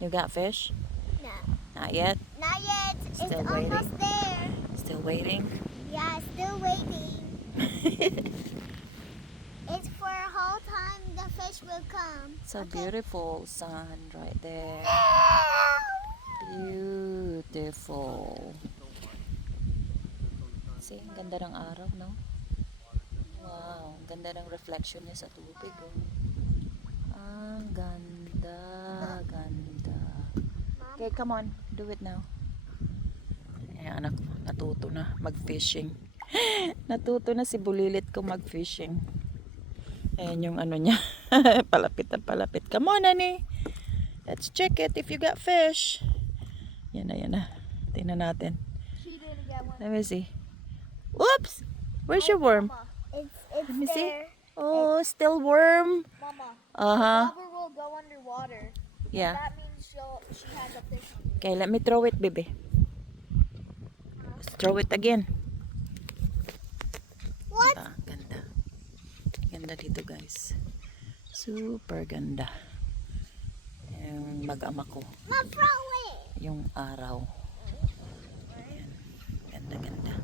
You got fish? No. Not yet? Not yet. Still It's waiting. almost there. Still waiting? Yeah, still waiting. It's for a whole time the fish will come. So Okay. beautiful, sun, right there. Beautiful. See, ang ganda ng araw, no? Wow, ang ganda ng reflection niya sa tubig, oh. Ang ganda, ganda. Okay, come on, do it now. Ayan, anak ko, natuto na mag-fishing. Natuto na si Bulilit ko mag-fishing. Ayan yung ano niya. Palapit na palapit. Come on, honey. Let's check it if you got fish. Yan na, yan na. Tingnan natin. She didn't get one. Let me see. Oops! Where's your worm? Mama, it's Let me see. there. Oh, still worm. Mama, Uh-huh. the will go underwater. Yeah. That means she has a fish on it. Okay, let me throw it, baby. Let's throw it again. What? Diba? Ganda. Ganda dito, guys. Super ganda. Yung mag-ama ko. Ma, throw it. Yung araw. Ayan. Ganda, ganda.